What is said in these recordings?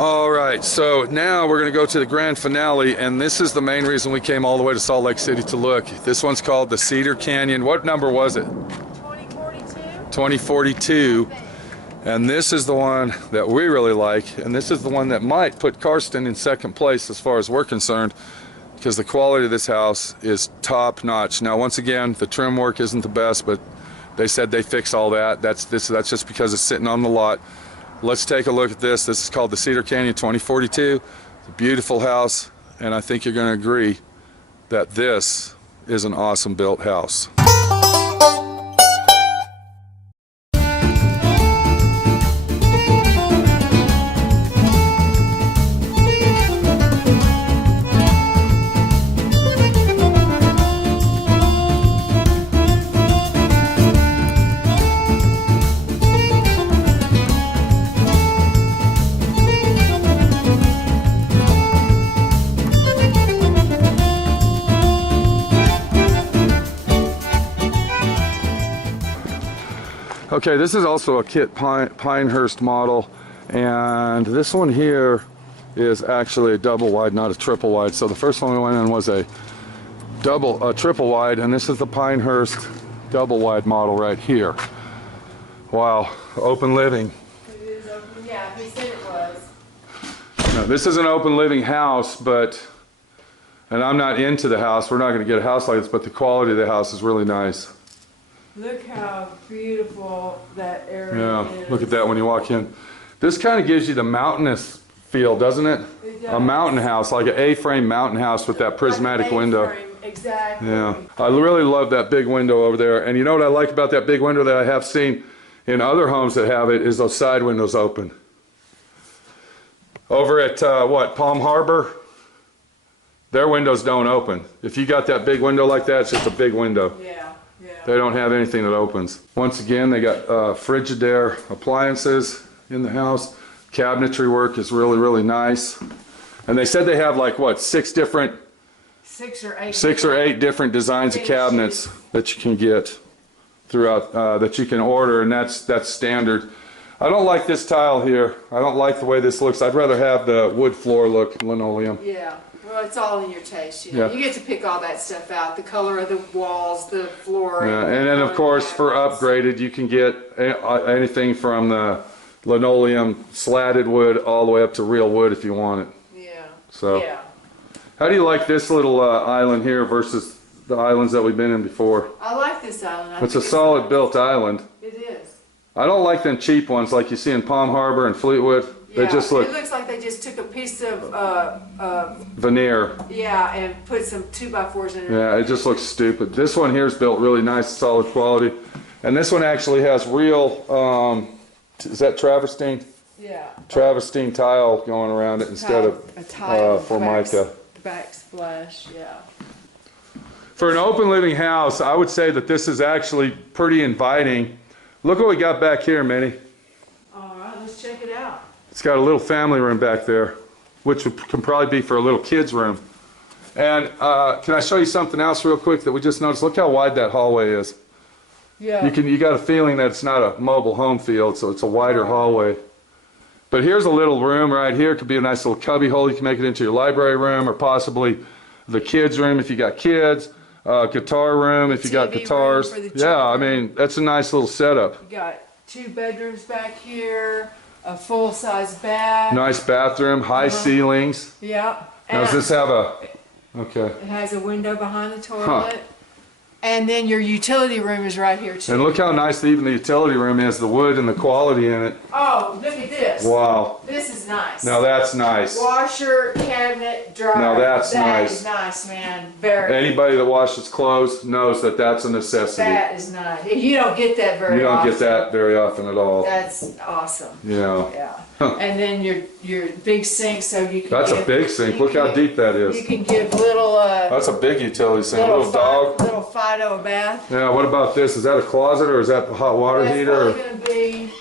All right, so now we're going to go to the grand finale, and this is the main reason we came all the way to Salt Lake City to look. This one's called the Cedar Canyon. What number was it? 2042. 2042. And this is the one that we really like, and this is the one that might put Karsten in second place as far as we're concerned, because the quality of this house is top notch. Now, once again, the trim work isn't the best, but they said they fix all that. That's just because it's sitting on the lot. Let's take a look at this. This is called the Cedar Canyon 2042. It's a beautiful house, and I think you're going to agree that this is an awesome built house. Okay, this is also a Kit Pinehurst model, and this one here is actually a double wide, not a triple wide. So the first one we went in was a triple wide, and this is the Pinehurst double wide model right here. Wow, open living. It is open, yeah, he said it was. Now, this is an open living house, and I'm not into the house. We're not going to get a house like this, but the quality of the house is really nice. Look how beautiful that area is. Look at that when you walk in. This kind of gives you the mountainous feel, doesn't it? It does. A mountain house, like an A-frame mountain house with that prismatic like window. A-frame, exactly. Yeah, I really love that big window over there. And you know what I like about that big window that I have seen in other homes that have it is those side windows open. Over at Palm Harbor, their windows don't open. If you got that big window like that, it's just a big window. Yeah. They don't have anything that opens. Once again, they got Frigidaire appliances in the house. Cabinetry work is really, really nice. And they said they have like what, six or eight different designs of cabinets that you can get throughout, that you can order, and that's standard. I don't like this tile here. I don't like the way this looks. I'd rather have the wood floor look, linoleum. Yeah. Well, it's all in your taste, you know. Yeah. You get to pick all that stuff out, the color of the walls, the floor. Yeah, and then of course for upgraded, you can get anything from the linoleum, slatted wood, all the way up to real wood if you want it. Yeah. So, yeah. How do you like this little island here versus the islands that we've been in before? I like this island. It's a solid built island. It is. I don't like them cheap ones like you see in Palm Harbor and Fleetwood. Yeah, they just look. It looks like they just took a piece of veneer. Yeah, and put some 2x4s in it. Yeah, it just looks stupid. This one here is built really nice, solid quality, and this one actually has real. Is that travertine? Yeah. Travertine tile going around it instead of Formica. The backsplash, yeah. For an open living house, I would say that this is actually pretty inviting. Look what we got back here, Minnie. All right, let's check it out. It's got a little family room back there, which can probably be for a little kid's room. And can I show you something else real quick that we just noticed? Look how wide that hallway is. Yeah. You got a feeling that it's not a mobile home field, so it's a wider hallway. But here's a little room right here. It could be a nice little cubby hole. You can make it into your library room, or possibly the kids' room if you got kids. Guitar room if you got guitars. Yeah, I mean, that's a nice little setup. You got 2 bedrooms back here, a full-size bath. Nice bathroom, high ceilings. Yep. Now, does this have a... Okay. It has a window behind the toilet. And then your utility room is right here too. And look how nice even the utility room is, the wood and the quality in it. Oh, look at this. Wow. This is nice. Now that's nice. Washer, cabinet, dryer. Now that's nice. That is nice, man. Very. Anybody that washes clothes knows that that's a necessity. That is nice. You don't get that very often. You don't get that very often at all. That's awesome. Yeah. Yeah. And then your big sink, so you can. That's a big sink. Look how deep that is. You can give little. That's a big utility sink. Little dog. Little Fido a bath. Yeah. What about this? Is that a closet or is that the hot water heater? That's probably gonna be.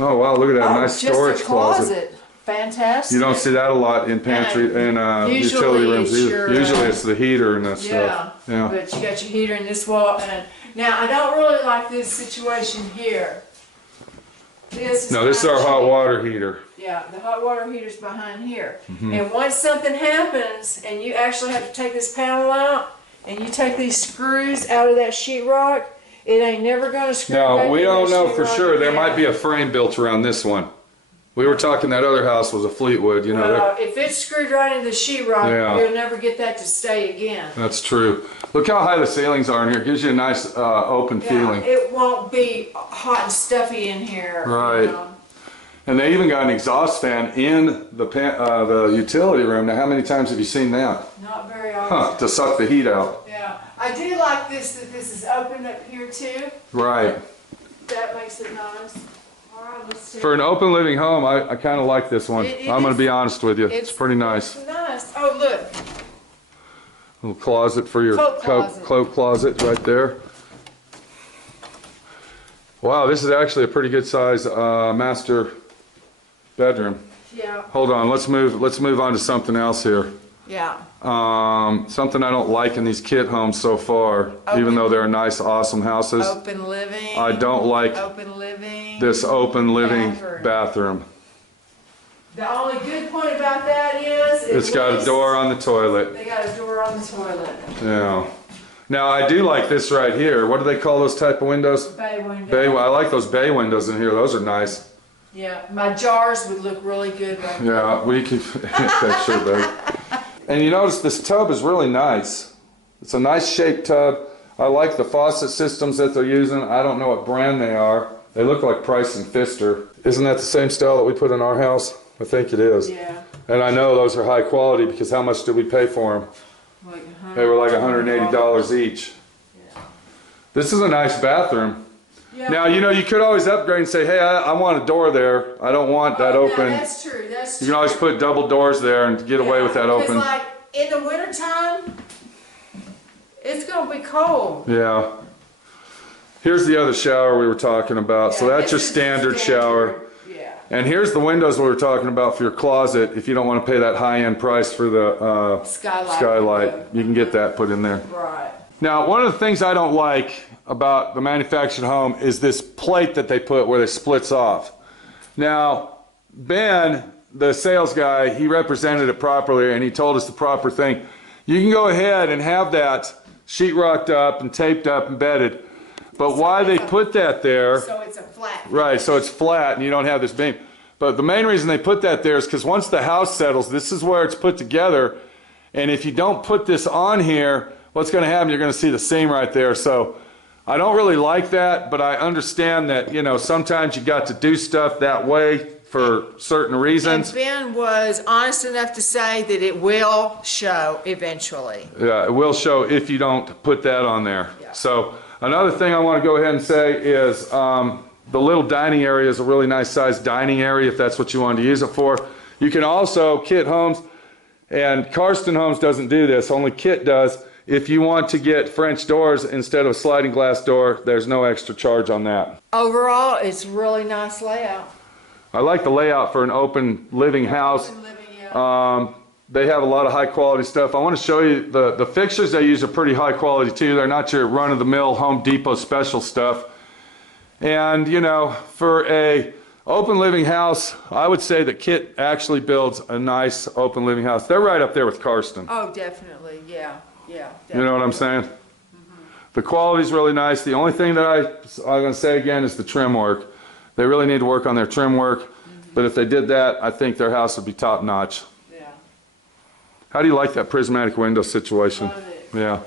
Oh wow! Look at that nice storage just a closet. Fantastic. You don't see that a lot in pantry and utility rooms either. Usually it's the heater and that stuff. Yeah. But you got your heater in this wall, and now I don't really like this situation here. No, this is our hot water heater. Yeah, the hot water heater's behind here. Mm-hmm. And once something happens and you actually have to take this panel out and you take these screws out of that sheetrock, it ain't never gonna screw back Now, we in don't that know for sheetrock sure. There again. might be a frame built around this one. We were talking that other house was a Fleetwood, you know. Well, if it's screwed right into the sheetrock, Yeah. you'll never get that to stay again. That's true. Look how high the ceilings are in here. It gives you a nice open Yeah, feeling. it won't be hot and stuffy in here. Right. You know. And they even got an exhaust fan in the utility room. Now, how many times have you seen that? Not very often. Huh, to suck the heat out. Yeah, I do like this, that this is open up here too. Right. That makes it nice. All right, let's see. For an open living home, I kind of like this one. It I'm going is- to be honest with you. It's pretty nice. It's nice. Oh, look. Little closet for your Coat closet. coat closet right there. Wow, this is actually a pretty good size master bedroom. Yeah. Hold on, let's move on to something else here. Yeah. Something I don't like in these kit homes so far, even though they're nice, awesome houses. Open living. I don't like Open living. this open living Bathroom. bathroom. The only good point about that is It's got a door on the toilet. They got a door on the toilet. Yeah. Now I do like this right here. What do they call those type of windows? Bay window. Bay. I like those bay windows in here. Those are nice. Yeah, my jars would look really good right there. Yeah, we could. That's sure, babe. And you notice this tub is really nice. It's a nice shaped tub. I like the faucet systems that they're using. I don't know what brand they are. They look like Price and Pfister. Isn't that the same style that we put in our house? I think it is. Yeah. And I know those are high quality because how much did we pay for them? Like They were like $180 each. Yeah. This is a nice bathroom. Yeah. Now, you know, you could always upgrade and say, hey, I want a door there. I don't want that Oh, open. no, that's true. That's You can always put double doors there and get away with that open. Because like in the wintertime, it's gonna be cold. Yeah. Here's the other shower we were talking about. So Yeah, that's your this is standard shower. Yeah. And here's the windows we were talking about for your closet. If you don't want to pay that high-end price for the Skylight. you can get that put in there. Right. Now, one of the things I don't like about the manufactured home is this plate that they put where it splits off. Now, Ben, the sales guy, he represented it properly and he told us the proper thing. You can go ahead and have that sheetrocked up and taped up and bedded, but why they put that there, So it's a flat. right, so it's flat and you don't have this beam. But the main reason they put that there is because once the house settles, this is where it's put together, and if you don't put this on here, what's going to happen, you're going to see the seam right there. So I don't really like that, but I understand that, you know, sometimes you got to do stuff that way for certain reasons. And Ben was honest enough to say that it will show eventually. Yeah, it will show if you don't put that on there. Yeah. So another thing I want to go ahead and say is the little dining area is a really nice sized dining area if that's what you wanted to use it for. You can also, Kit Homes, and Karsten Homes doesn't do this, only Kit does. If you want to get French doors instead of a sliding glass door, there's no extra charge on that. Overall, it's really nice layout. I like the layout for an open living house. Open living, yeah. They have a lot of high quality stuff. I want to show you the fixtures they use are pretty high quality too. They're not your run of the mill Home Depot special stuff. And you know, for a open living house, I would say that Kit actually builds a nice open living house. They're right up there with Karsten. Oh, definitely, yeah, yeah. You know what I'm saying? The quality's really nice. The only thing that I'm going to say again is the trim work. They really need to work on their trim work. But if they did that, I think their house would be top notch. Yeah. How do you like that prismatic window situation? Love it. Yeah.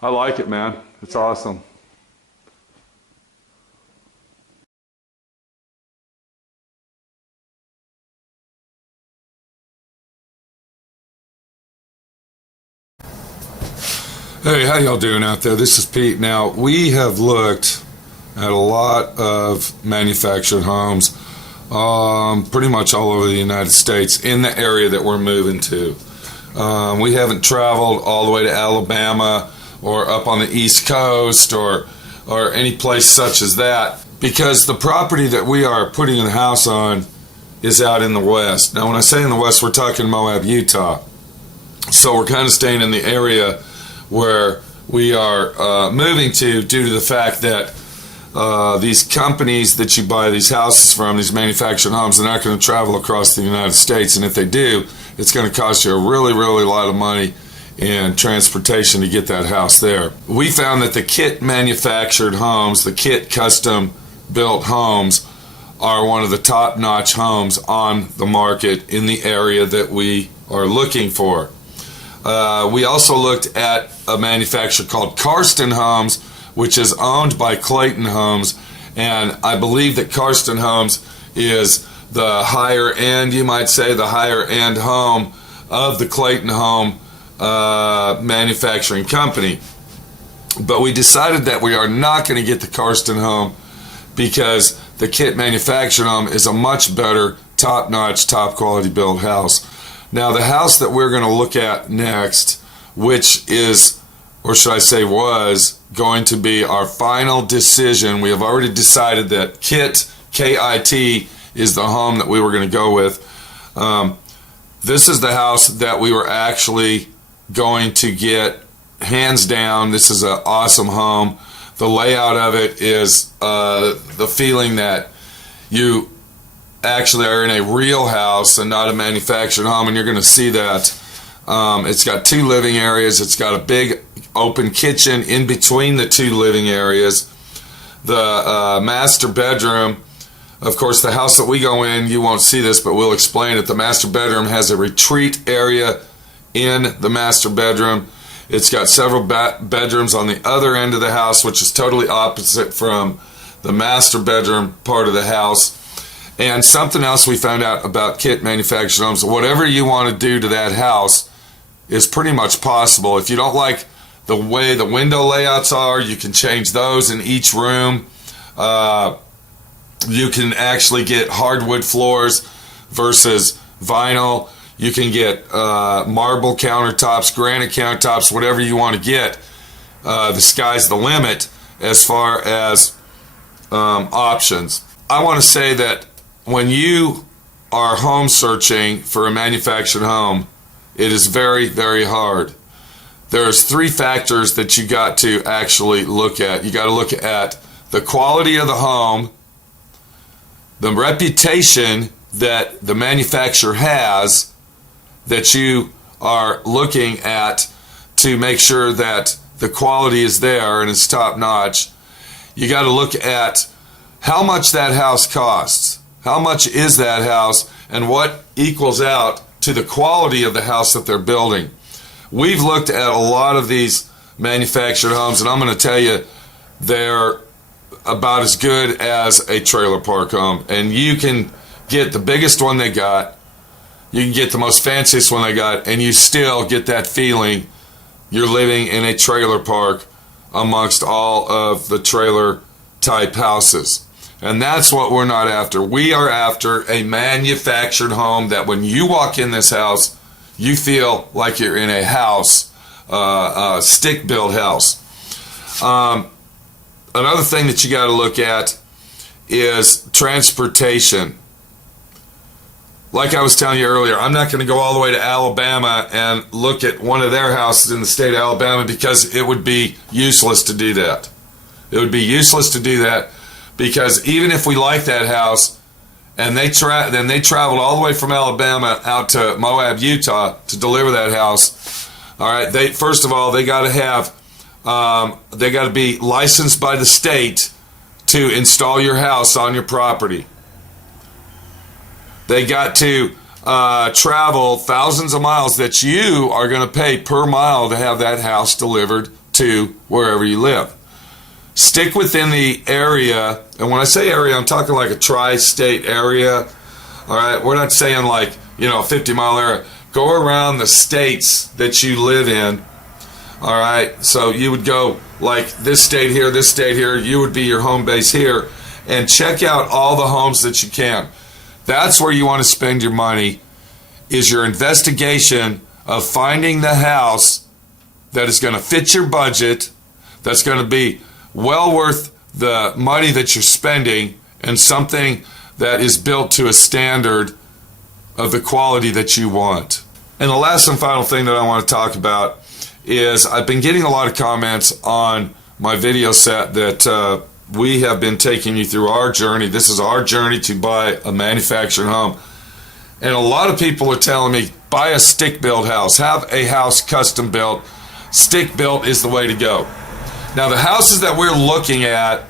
I like it, man. It's awesome. Hey, how y'all doing out there? This is Pete. Now, we have looked at a lot of manufactured homes, pretty much all over the United States in the area that we're moving to. We haven't traveled all the way to Alabama or up on the East Coast or any place such as that, because the property that we are putting the house on is out in the West. Now, when I say in the West, we're talking Moab, Utah. So we're kind of staying in the area where we are moving to, due to the fact that these companies that you buy these houses from, these manufactured homes, they're not going to travel across the United States, and if they do, it's going to cost you a really, really lot of money in transportation to get that house there. We found that the kit manufactured homes, the kit custom built homes, are one of the top-notch homes on the market in the area that we are looking for. We also looked at a manufacturer called Karsten Homes, which is owned by Clayton Homes, and I believe that Karsten Homes is the higher end, you might say, the higher end home of the Clayton Home manufacturing company. But we decided that we are not going to get the Karsten Home because the kit manufactured home is a much better, top-notch, top-quality built house. Now, the house that we're going to look at next, which is, or should I say was, going to be our final decision. We have already decided that KIT, K-I-T, is the home that we were going to go with. This is the house that we were actually going to get, hands down. This is an awesome home. The layout of it is the feeling that you actually are in a real house and not a manufactured home, and you're going to see that. It's got 2 living areas. It's got a big open kitchen in between the 2 living areas. The master bedroom, of course, the house that we go in, you won't see this, but we'll explain it. The master bedroom has a retreat area in the master bedroom. It's got several bedrooms on the other end of the house, which is totally opposite from the master bedroom part of the house. And something else we found out about kit manufactured homes, whatever you want to do to that house is pretty much possible. If you don't like the way the window layouts are, you can change those in each room. You can actually get hardwood floors versus vinyl. You can get marble countertops, granite countertops, whatever you want to get. The sky's the limit as far as options. I want to say that when you are home searching for a manufactured home, it is very, very hard. There's 3 factors that you got to actually look at. You got to look at the quality of the home, the reputation that the manufacturer has that you are looking at to make sure that the quality is there and it's top notch. You got to look at how much that house costs. How much is that house and what equals out to the quality of the house that they're building. We've looked at a lot of these manufactured homes, and I'm going to tell you they're about as good as a trailer park home. And you can get the biggest one they got, you can get the most fanciest one they got, and you still get that feeling you're living in a trailer park amongst all of the trailer type houses. And that's what we're not after. We are after a manufactured home that when you walk in this house, you feel like you're in a house, a stick-built house. Another thing that you got to look at is transportation. Like I was telling you earlier, I'm not going to go all the way to Alabama and look at one of their houses in the state of Alabama because it would be useless to do that. It would be useless to do that because even if we like that house and they traveled all the way from Alabama out to Moab, Utah to deliver that house, all right, first of all, they got to have they got to be licensed by the state to install your house on your property. They got to travel thousands of miles that you are going to pay per mile to have that house delivered to wherever you live. Stick within the area, and when I say area, I'm talking like a tri-state area. All right, we're not saying like, a 50-mile area. Go around the states that you live in. All right, so you would go like this state here, you would be your home base here, and check out all the homes that you can. That's where you want to spend your money, is your investigation of finding the house that is going to fit your budget, that's going to be well worth the money that you're spending, and something that is built to a standard of the quality that you want. And the last and final thing that I want to talk about is I've been getting a lot of comments on my video set that we have been taking you through our journey. This is our journey to buy a manufactured home. And a lot of people are telling me, buy a stick-built house. Have a house custom built. Stick-built is the way to go. Now, the houses that we're looking at,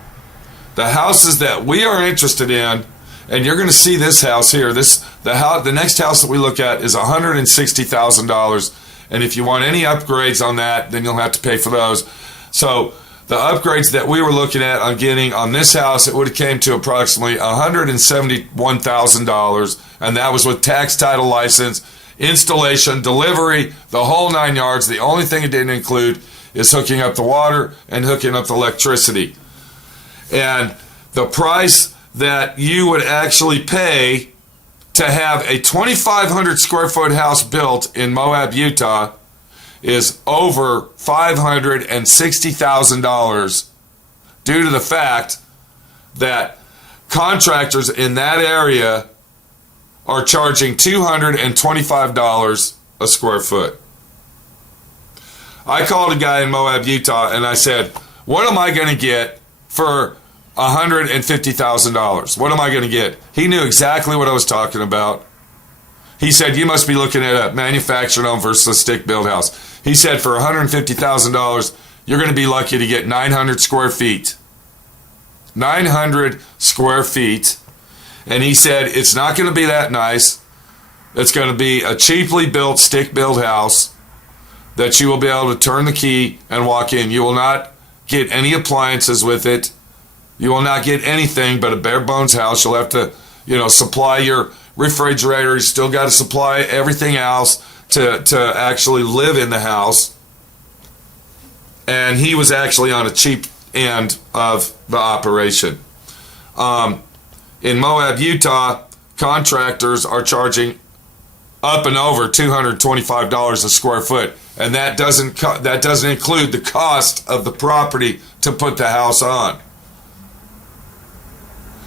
the houses that we are interested in, and you're going to see this house here. The next house that we look at is $160,000. And if you want any upgrades on that, then you'll have to pay for those. So the upgrades that we were looking at on getting on this house, it would have came to approximately $171,000, and that was with tax, title, license, installation, delivery, the whole 9 yards. The only thing it didn't include is hooking up the water and hooking up the electricity. And the price that you would actually pay to have a 2,500 square foot house built in Moab, Utah is over $560,000 due to the fact that contractors in that area are charging $225 a square foot. I called a guy in Moab, Utah, and I said, what am I going to get for $150,000? What am I going to get? He knew exactly what I was talking about. He said, you must be looking at a manufactured home versus a stick-built house. He said, for $150,000, you're going to be lucky to get 900 square feet. 900 square feet. And he said, it's not going to be that nice. It's going to be a cheaply built, stick-built house that you will be able to turn the key and walk in. You will not get any appliances with it. You will not get anything but a bare bones house. You'll have to, supply your refrigerator. You still got to supply everything else to actually live in the house. And he was actually on a cheap end of the operation. In Moab, Utah, contractors are charging up and over $225 a square foot, and that doesn't include the cost of the property to put the house on.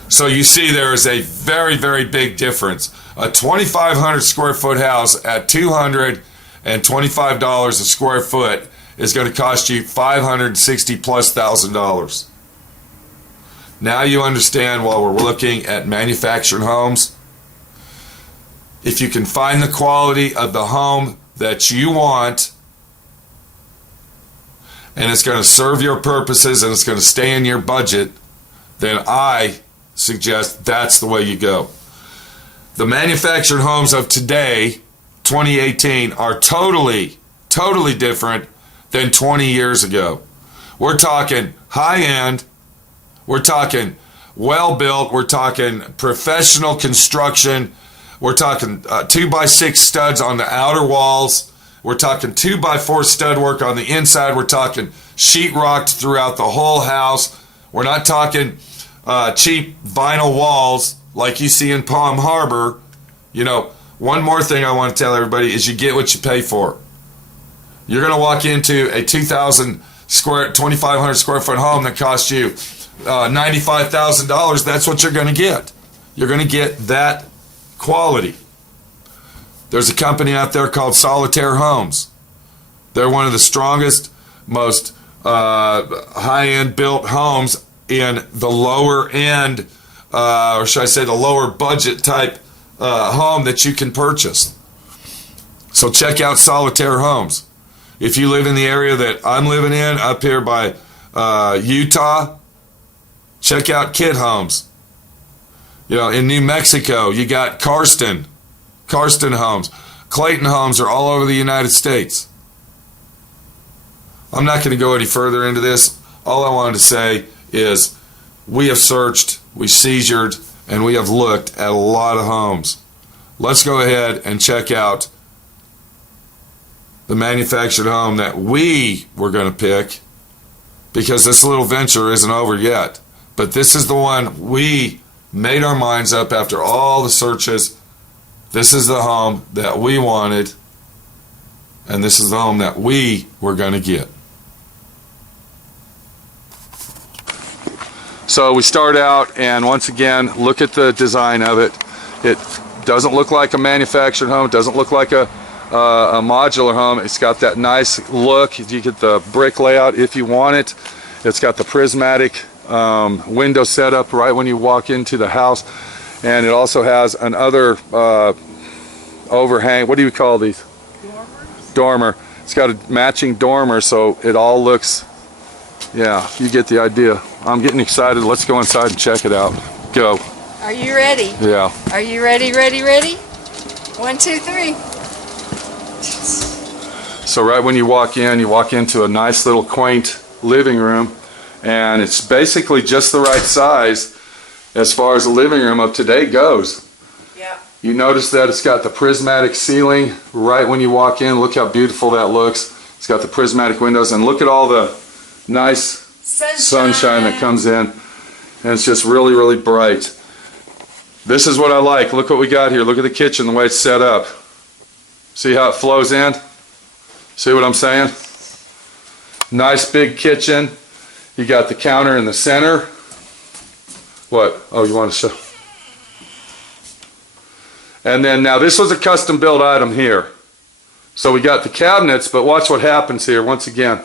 So you see there is a very, very big difference. A 2,500 square foot house at $225 a square foot is going to cost you $560,000+. Now you understand why we're looking at manufactured homes. If you can find the quality of the home that you want, and it's going to serve your purposes and it's going to stay in your budget, then I suggest that's the way you go. The manufactured homes of today, 2018, are totally different than 20 years ago. We're talking high-end, we're talking well-built, we're talking professional construction, we're talking 2x6 studs on the outer walls, we're talking 2x4 stud work on the inside, we're talking sheetrocked throughout the whole house. We're not talking cheap vinyl walls like you see in Palm Harbor. One more thing I want to tell everybody is you get what you pay for. You're going to walk into a 2,500 square foot home that costs you $95,000. That's what you're going to get. You're going to get that quality. There's a company out there called Solitaire Homes. They're one of the strongest, most high-end built homes in the lower end, or should I say the lower budget type home that you can purchase. So check out Solitaire Homes. If you live in the area that I'm living in, up here by Utah, check out Kid Homes. In New Mexico, you got Karsten Homes. Clayton Homes are all over the United States. I'm not going to go any further into this. All I wanted to say is we have searched, we seizured, and we have looked at a lot of homes. Let's go ahead and check out the manufactured home that we were going to pick, because this little venture isn't over yet. But this is the one we made our minds up after all the searches. This is the home that we wanted, and this is the home that we were going to get. So we start out, and once again, look at the design of it. It doesn't look like a manufactured home. It doesn't look like a modular home. It's got that nice look. You get the brick layout if you want it. It's got the prismatic window setup right when you walk into the house, and it also has another overhang. What do you call these? Dormer. It's got a matching dormer, so it all looks, yeah, you get the idea. I'm getting excited. Let's go inside and check it out. Go. Are you ready? Yeah. Are you ready, ready, ready? 1, 2, 3. So right when you walk into a nice little quaint living room, and it's basically just the right size as far as the living room of today goes. Yeah. You notice that it's got the prismatic ceiling right when you walk in. Look how beautiful that looks. It's got the prismatic windows, and look at all the nice sunshine that comes in, and it's just really, really bright. This is what I like. Look what we got here. Look at the kitchen, the way it's set up. See how it flows in? See what I'm saying? Nice big kitchen. You got the counter in the center. What? Oh, you want to show? And then now this was a custom built item here. So we got the cabinets, but watch what happens here once again.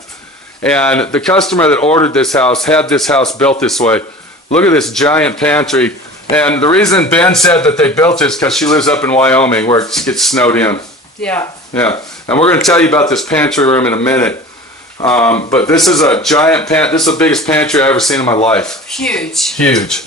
And the customer that ordered this house had this house built this way. Look at this giant pantry. And the reason Ben said that they built it is because she lives up in Wyoming where it gets snowed in. Yeah. Yeah. And we're going to tell you about this pantry room in a minute. But this is a giant this is the biggest pantry I've ever seen in my life. Huge. Huge.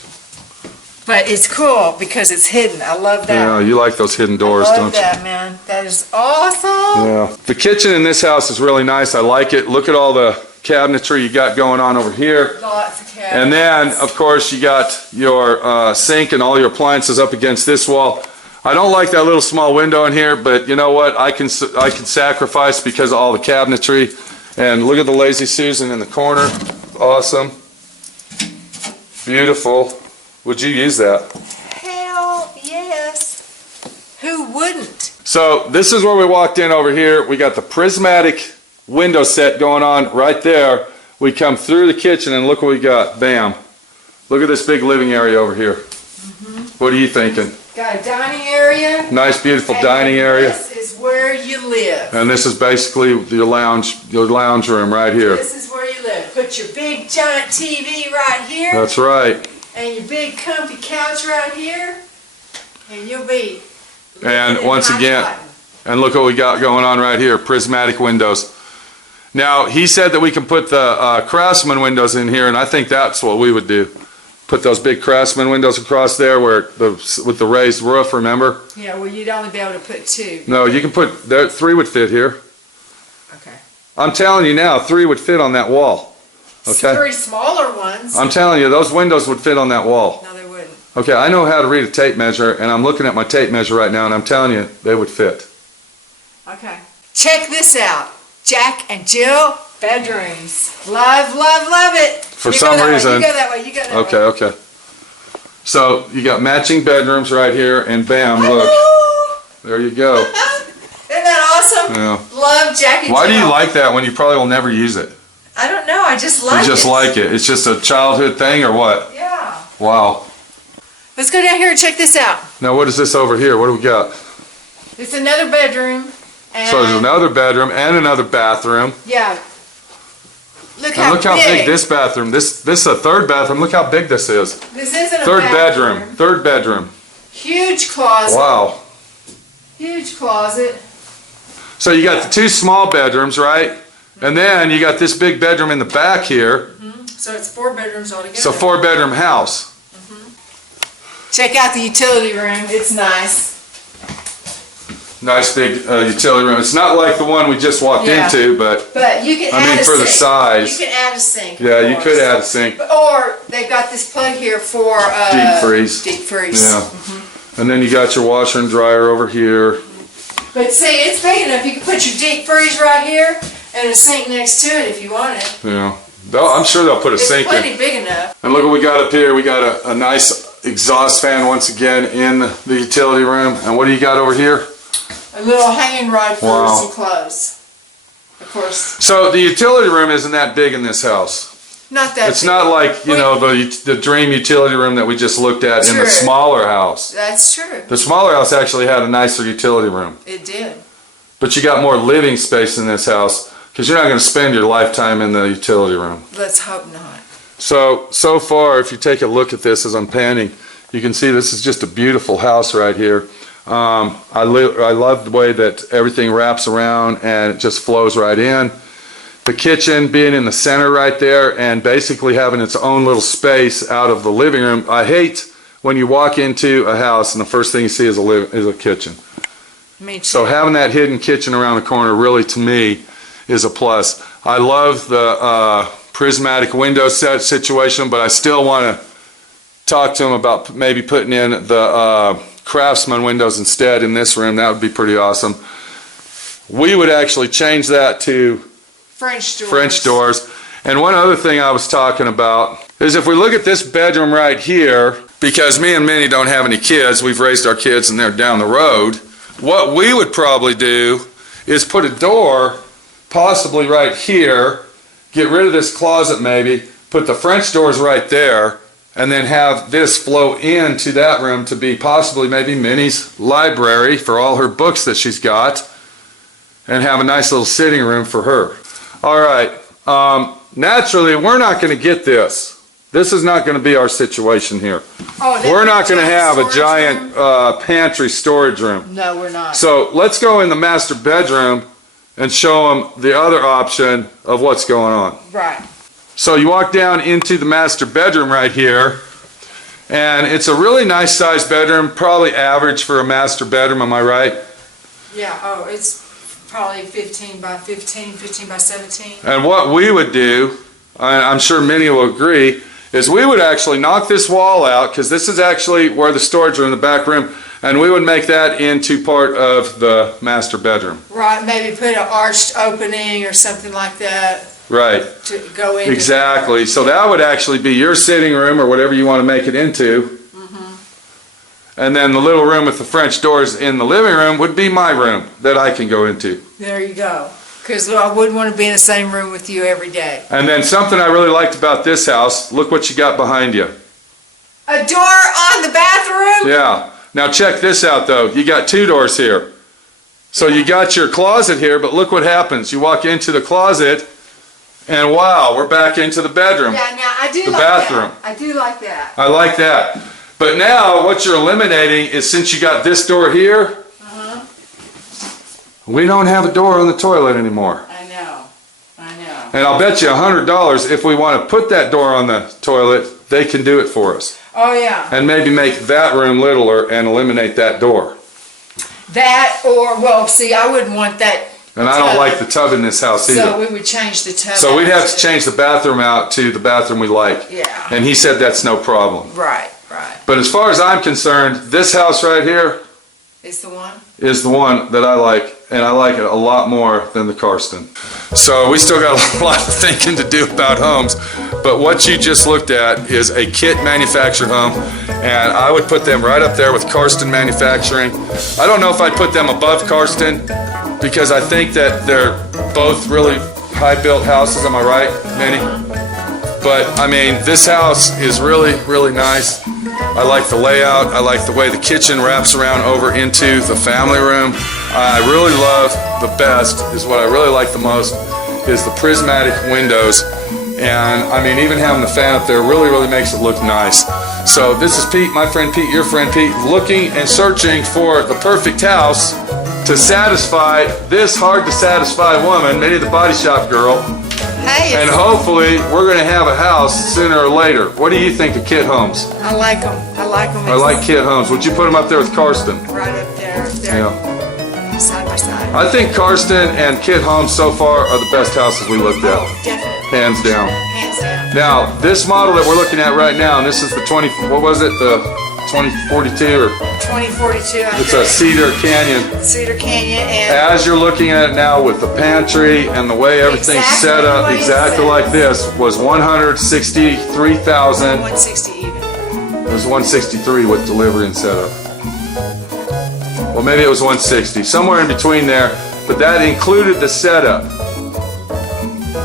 But it's cool because it's hidden. I love that. Yeah, you like those hidden doors, I don't love you? that, man. That is awesome. Yeah. The kitchen in this house is really nice. I like it. Look at all the cabinetry you got going on over here. Lots of cabinets. And then, of course, you got your sink and all your appliances up against this wall. I don't like that little small window in here, but you know what? I can sacrifice because of all the cabinetry. And look at the Lazy Susan in the corner. Awesome. Beautiful. Would you use that? Hell yes. Who wouldn't? So this is where we walked in over here. We got the prismatic window set going on right there. We come through the kitchen and look what we got. Bam. Look at this big living area over here. What are you thinking? Got a dining area. Nice, beautiful dining area. This is where you live. And this is basically your lounge room right here. This is where you live. Put your big giant TV right here. That's right. And your big comfy couch right here. And you'll be. And once again, and look what we got going on right here. Prismatic windows. Now, he said that we can put the Craftsman windows in here, and I think that's what we would do. Put those big Craftsman windows across there where with the raised roof, remember? Yeah, well, you'd only be able to put 2. No, you can put, 3 would fit here. Okay. I'm telling you now, 3 would fit on that wall. Okay? 3 smaller ones. I'm telling you, those windows would fit on that wall. No, they wouldn't. Okay, I know how to read a tape measure, and I'm looking at my tape measure right now, and I'm telling you, they would fit. Okay. Check this out. Jack and Jill bedrooms. Love, love, love it. For some reason. You go that way. You go that way. Okay, okay. So you got matching bedrooms right here, and bam, look. There you go. Isn't that awesome? Yeah. Love Jack and Jill. Why do you like that when you probably will never use it? I don't know. I just like it. You just like it. It's just a childhood thing, or what? Yeah. Wow. Let's go down here and check this out. Now what is this over here? What do we got? It's another bedroom. And So there's another bedroom and another bathroom. yeah. Look And how, look how big this bathroom. This is a third bathroom. Look how big this is. This isn't a Third bathroom. bedroom. Third bedroom. Huge closet. Wow. Huge closet. So you got the 2 small bedrooms, right? And then you got this big bedroom in the back here. So it's 4 bedrooms altogether. So 4-bedroom house. Check out the utility room. It's nice. Nice big utility room. It's not like the one we just walked Yeah. into, but But you can add a for the sink. size. You can add a sink. yeah, of you course. could add a sink. Or they've got this plug here for Deep freeze. Deep freeze. Yeah. And then you got your washer and dryer over here. But see, it's big enough. You can put your deep freeze right here and a sink next to it if you want it. Yeah. I'm sure they'll put a It's sink plenty in. big enough. And look what we got up here. We got a nice exhaust fan once again in the utility room. And what do you got over here? A little hanging rod for Wow. some clothes. Of course, So the utility room isn't that big in this house. not that It's big. not like, you know, the dream utility room that we just looked at in the True. smaller house. That's true. The smaller house actually had a nicer utility room. It did. But you got more living space in this house because you're not going to spend your lifetime in the utility room. Let's hope not. So far, if you take a look at this as I'm panning, you can see this is just a beautiful house right here. I love the way that everything wraps around and it just flows right in. The kitchen being in the center right there and basically having its own little space out of the living room. I hate when you walk into a house and the first thing you see is a kitchen. Me too. So having that hidden kitchen around the corner really, to me, is a plus. I love the prismatic window set situation, but I still want to talk to him about maybe putting in the Craftsman windows instead in this room. That would be pretty awesome. We would actually change that to French doors. And one other thing I was talking about is if we look at this bedroom right here, because me and Minnie don't have any kids, we've raised our kids and they're down the road, what we would probably do is put a door possibly right here, get rid of this closet maybe, put the French doors right there, and then have this flow into that room to be possibly maybe Minnie's library for all her books that she's got, and have a nice little sitting room for her. All right, naturally we're not going to get this. This is not going to be our situation here. We're not going to have a giant pantry storage room. No, we're not. So let's go in the master bedroom and show them the other option of what's going on. Right. So you walk down into the master bedroom right here, and it's a really nice sized bedroom, probably average for a master bedroom, am I right? Yeah, it's probably 15 by 15, 15 by 17. And what we would do, I'm sure Minnie will agree, is we would actually knock this wall out, because this is actually where the storage room, the back room, and we would make that into part of the master bedroom. Right, maybe put an arched opening or something like that. Right. To go in. Exactly. So that would actually be your sitting room or whatever you want to make it into. And then the little room with the French doors in the living room would be my room that I can go into. There you go. Because I wouldn't want to be in the same room with you every day. And then something I really liked about this house, look what you got behind you. A door on the bathroom? Yeah. Now check this out though. You got two doors here. So you got your closet here, but look what happens. You walk into the closet and wow, we're back into the bedroom. Yeah, now I do the like bathroom. that. I do like that. I like that. But now what you're eliminating is, since you got this door here, we don't have a door on the toilet anymore. I know. And I'll bet you $100 if we want to put that door on the toilet, they can do it for us. Oh yeah. And maybe make that room littler and eliminate that door. That or, well, see, I wouldn't want that. And I don't like the tub in this house either. So we would change the tub. So we'd have to change the bathroom out to the bathroom we like. Yeah. And he said that's no problem. Right. But as far as I'm concerned, this house right here Is the one? is the one that I like, and I like it a lot more than the Karsten. So we still got a lot of thinking to do about homes, but what you just looked at is a kit manufactured home, and I would put them right up there with Karsten Manufacturing. I don't know if I'd put them above Karsten, because I think that they're both really high-built houses, am I right, Minnie? But, I mean, this house is really, really nice. I like the layout. I like the way the kitchen wraps around over into the family room. I really love the best, is what I really like the most, is the prismatic windows. And, I mean, even having the fan up there really, really makes it look nice. So this is Pete, my friend Pete, your friend Pete, looking and searching for the perfect house to satisfy this hard-to-satisfy woman, Minnie the Body Shop Girl. Hey, And hopefully, we're going to have a house sooner or later. What do you think of Kit Homes? I like them. I like Kit Homes. Would you put them up there with Karsten? Right up there. Yeah. Side by side. I think Karsten and Kit Homes so far are the best houses we looked at. Definitely. Hands down. Hands down. Now, this model that we're looking at right now, and this is the 2042 or 2042. it's a Cedar Canyon. Cedar Canyon, and As you're looking at it now with the pantry and the way everything's set up, exactly like this, was $163,000. 160 even. It was 163 with delivery and setup. Well, maybe it was 160, somewhere in between there, but that included the setup.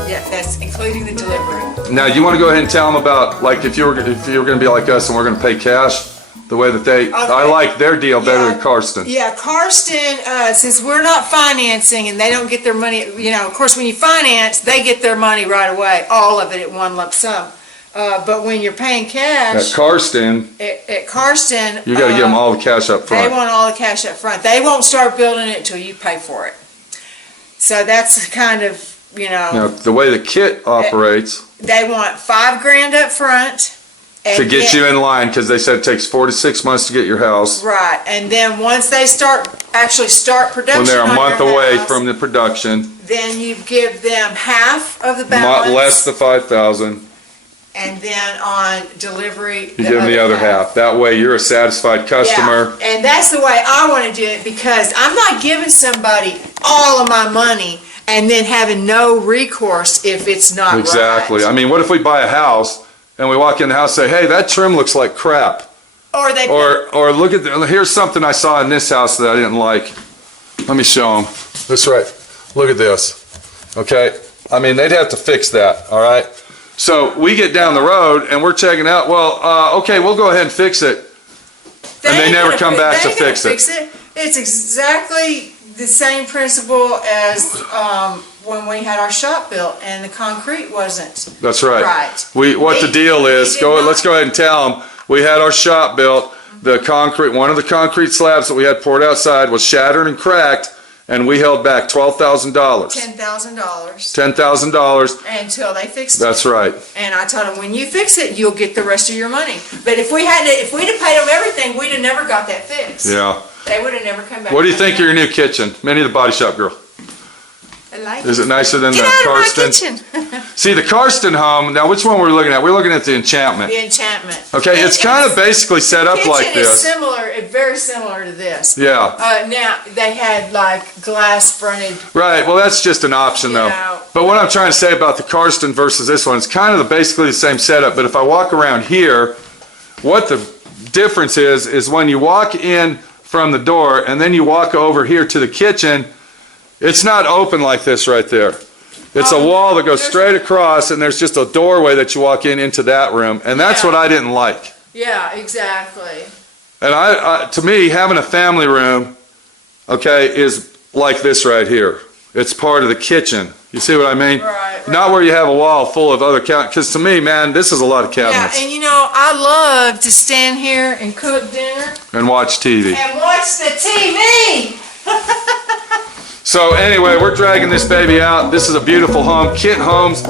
Yeah, that's including the delivery. Now, you want to go ahead and tell them about, like, if you were going to be like us and we're going to pay cash, the way that they, I like their deal better than Karsten. Yeah, Karsten, since we're not financing and they don't get their money, of course when you finance, they get their money right away, all of it at one lump sum. But when you're paying At cash Karsten, at Karsten, you got to give them all the cash up they front. want all the cash up front. They won't start building it until you pay for it. So that's kind of, Now, the way the kit operates, they want $5,000 up front. to get you in line, because they said it takes 4 to 6 months to get your house. Right, and then once they actually start production When they're a on month your away house, from the production, then you give them half of the not balance. less than 5,000. And then on delivery, You give them the other half. That way, you're a satisfied customer. Yeah, and that's the way I want to do it, because I'm not giving somebody all of my money and then having no recourse if it's not Exactly. right. I mean, what if we buy a house and we walk in the house and say, hey, that trim looks like crap. Or they Or look at here's something I saw in this house that I didn't like. Let me show them. That's right. Look at this. Okay. I mean, they'd have to fix that. All right. So we get down the road and we're checking out. Well, okay, we'll go ahead and fix it. And they never come back to fix it. It's exactly the same principle as when we had our shop built and the concrete wasn't. That's right. Right. What the deal is, let's go ahead and tell them. We had our shop built. The concrete, one of the concrete slabs that we had poured outside was shattered and cracked, and we held back $12,000. $10,000. $10,000. Until they fixed it. That's right. And I told them, when you fix it, you'll get the rest of your money. But if we'd have paid them everything, we'd have never got that fixed. Yeah. They would have never come back. What do you think of your new kitchen? Minnie the Body Shop Girl. I like Is it nicer than Get the out Karsten? of my kitchen. See, the Karsten home, now which one were we looking at? We're looking at the Enchantment. The Enchantment. Okay, it's kind of basically set up like Kitchen is this. similar, very similar to this. Yeah. Now, they had like glass fronted. Right, well that's just an option though. know. But what I'm trying to say about the Karsten versus this one, it's kind of basically the same setup, but if I walk around here, what the difference is when you walk in from the door and then you walk over here to the kitchen, it's not open like this right there. It's a wall that goes straight across and there's just a doorway that you walk in into that room, and that's what I didn't like. Yeah, exactly. And to me, having a family room, okay, is like this right here. It's part of the kitchen. You see what I mean? Right. Not where you have a wall full of other cabinets, because to me, man, this is a lot of cabinets. Yeah, and I love to stand here and cook dinner. And watch TV. And watch the TV! So anyway, we're dragging this baby out. This is a beautiful home. Kit Homes,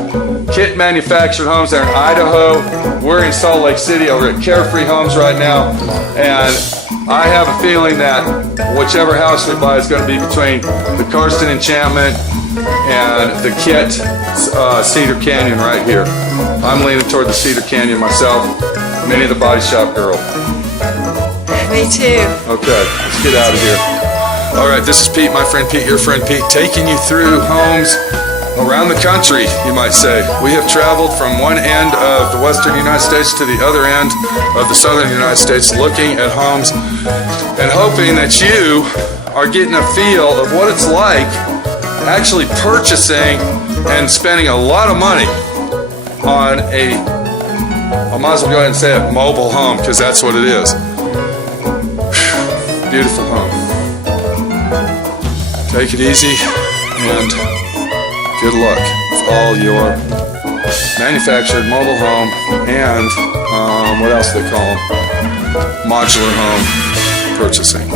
Kit Manufactured Homes. They're in Idaho. We're in Salt Lake City over at CareFree Homes right now. And I have a feeling that whichever house we buy is going to be between the Karsten Enchantment and the Kit Cedar Canyon right here. I'm leaning toward the Cedar Canyon myself. Minnie the Body Shop Girl. Me too. Okay, let's get out of here. All right, this is Pete, my friend Pete, your friend Pete, taking you through homes around the country, you might say. We have traveled from one end of the western United States to the other end of the southern United States, looking at homes and hoping that you are getting a feel of what it's like actually purchasing and spending a lot of money on I might as well go ahead and say it, mobile home, because that's what it is. Whew, beautiful home. Take it easy and good luck with all your manufactured mobile home and what else they call them, modular home purchasing.